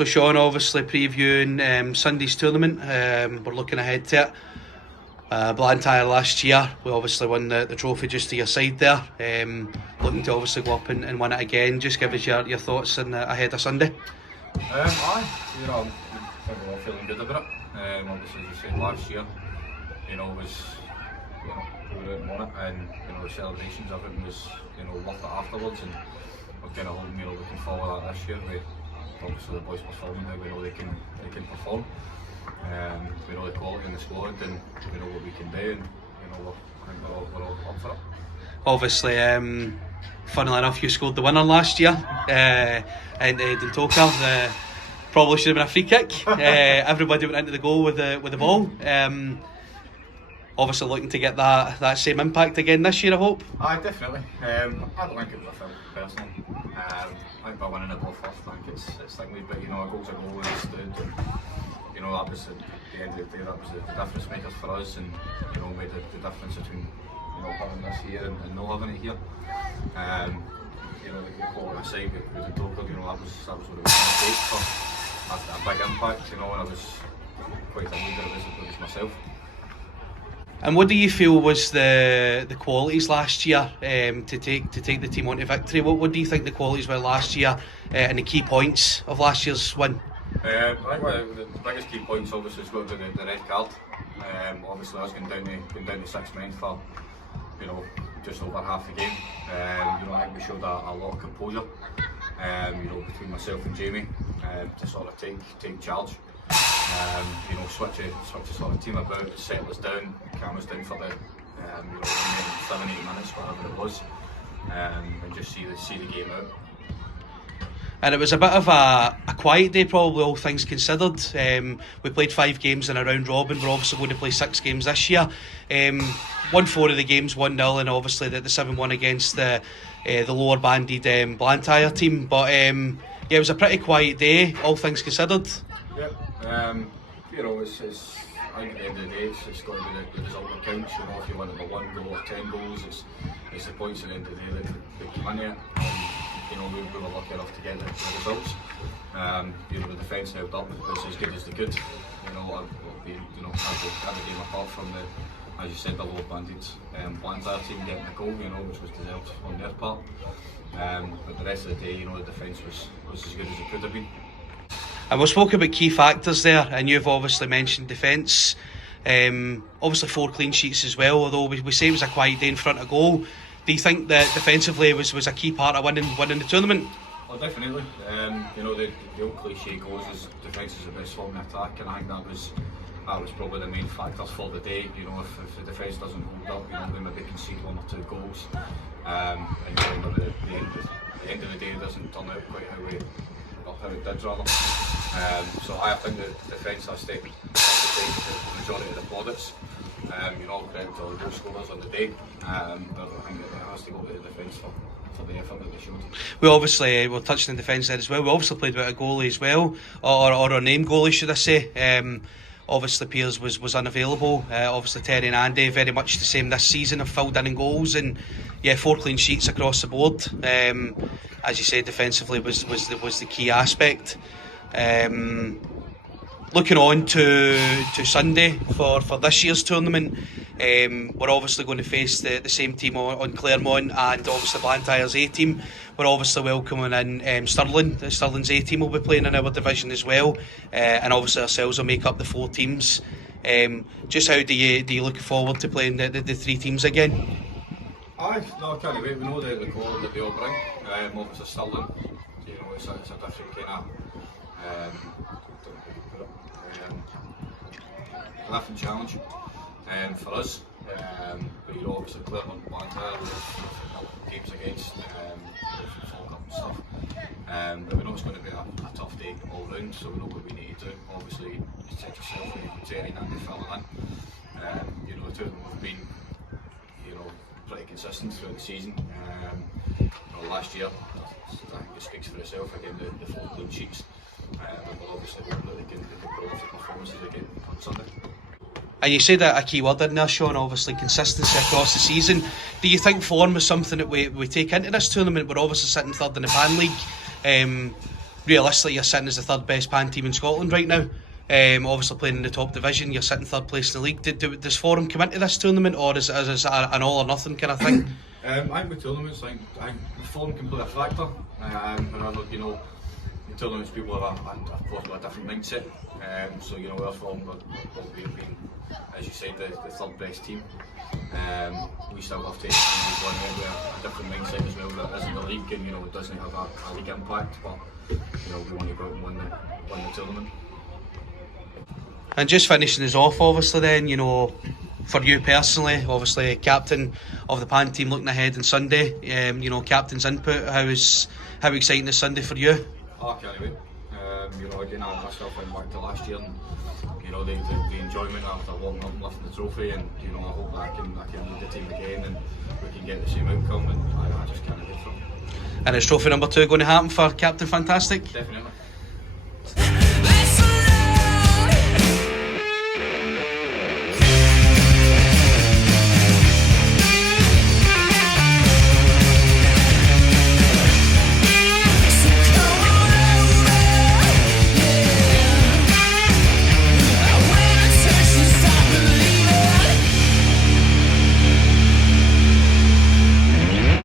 So Sean, obviously previewing Sunday's tournament, we're looking ahead to it. Blantyre last year, we obviously won the trophy just to your side there. Looking to obviously go up and win it again. Just give us your thoughts ahead of Sunday. I think we're all feeling good about it. Obviously, as you said, last year, was, we were out and won it, and the celebrations of it was, worth it afterwards, and we're kind of holding, looking forward to that this year. Obviously the boys performing how we know they can perform. We know the quality in the squad, and we know what we can do, and I think we're all up for it. Obviously, funnily enough, you scored the winner last year in Dundalk. Probably should have been a free kick. Everybody went into the goal with the ball. Obviously looking to get that same impact again this year, I hope. Definitely. I don't think it was a foul personally. I think by winning the ball first, I think it's thingly, but a goal's a goal, and it stood, and that was at the end of the day, that was the difference makers for us, and made the difference between having this here and not having it here. The quality aside with the Docker, that was what it was going to take for a big impact, and I was quite thinking it was myself. And what do you feel was the qualities last year to take the team on to victory? What do you think the qualities were last year and the key points of last year's win? I think the biggest key points obviously has got to be the red card. Obviously that's going down to 6 men for just over half the game. I think we showed a lot of composure between myself and Jamie to sort of take charge. Switch the sort of team about, settle us down, calm us down for the 7-8 minutes, whatever it was, and just see the game out. And it was a bit of a quiet day, probably, all things considered. We played 5 games in a round robin. We're obviously going to play 6 games this year. Won 4 of the games, 1-0, and obviously the 7-1 against the lower banded Blantyre team. But it was a pretty quiet day, all things considered. Yep. It's I think at the end of the day, it's got to be the result that counts. If you win it by 1 goal or 10 goals, it's the points at the end of the day that come in it. We were lucky enough to get the results. The defence held up, it's as good as they could. Every game apart from as you said, the lower banded Blantyre team getting the goal, which was deserved on their part. But the rest of the day, the defence was as good as it could have been. And we spoke about key factors there, and you've obviously mentioned defence. Obviously 4 clean sheets as well, although we say it was a quiet day in front of goal. Do you think that defensively was a key part of winning the tournament? Oh, definitely. The old cliche goes is defence is the best form of attack, and I think that was probably the main factor for the day. If the defence doesn't hold up, they maybe concede 1 or 2 goals, and the end of the day it doesn't turn out quite how it did rather. So I think the defence has to take the majority of the plaudits. Credit to all the goal scorers on the day, but I think it has to go to the defence for the effort that they showed. We obviously were touching on defence there as well. We obviously played with a goalie as well, or a name goalie, should I say. Obviously Piers was unavailable. Obviously Terry and Andy very much the same this season, have filled in goals, and 4 clean sheets across the board. As you say, defensively was the key aspect. Looking on to Sunday for this year's tournament, we're obviously going to face the same team on Claremont, and obviously Blantyre's A team. We're obviously welcoming in Stirling. Stirling's A team will be playing in our division as well, and obviously ourselves will make up the 4 teams. Just how do you look forward to playing the 3 teams again? I can't wait. We know the quality that they all bring. Obviously Stirling, it's a different kind of different challenge for us. But obviously Claremont, Blantyre, we've games against Falkirk and stuff. But we know it's going to be a tough day all round, so we know what we need to do. Obviously, you check yourself when you Terry and Andy filling in. The 2 of them have been pretty consistent throughout the season. Last year, I think it speaks for itself again, the 4 clean sheets. But we'll obviously hope that they can pull off the performances again on Sunday. And you said that a key word in there, Sean, obviously consistency across the season. Do you think form is something that we take into this tournament? We're obviously sitting 3rd in the Pan League. realistically you're sitting as the third best pan team in Scotland right now. Obviously playing in the top division, you're sitting third place in the league. Does Forum come into this tournament, or is it an all or nothing kind of thing? I think with tournaments, I think the form can play a factor. However, you know, in tournaments people have possibly a different mindset. So you know, our form will be being, as you said, the third best team. We still have to take a different mindset as well that is in the league, and you know, it doesn't have a league impact, but you know, we want to go out and win the tournament. And just finishing us off, obviously, then, you know, for you personally, obviously captain of the pan team looking ahead on Sunday, you know, captain's input, how exciting is Sunday for you? I can't wait. You know, again, I myself went back to last year, and you know, the enjoyment after warming up and lifting the trophy, and you know, I hope that I can lead the team again and we can get the same outcome, and I just can't wait for it. And is trophy number 2 going to happen for Captain Fantastic? Definitely.